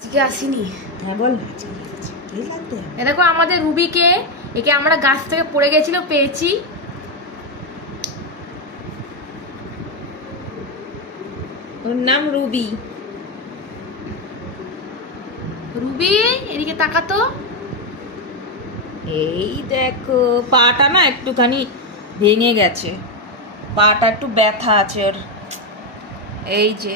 আজকে আসিনি। হ্যাঁ বল। এ দেখো আমাদের রুবিকে, একে আমরা গাছ থেকে পড়ে গেছিল, পেয়েছি। ওর নাম রুবি। রুবি এদিকে তাকাতো। এই দেখো পাটা না একটুখানি ভেঙে গেছে, পাটা একটু ব্যথা আছে ওর। এই যে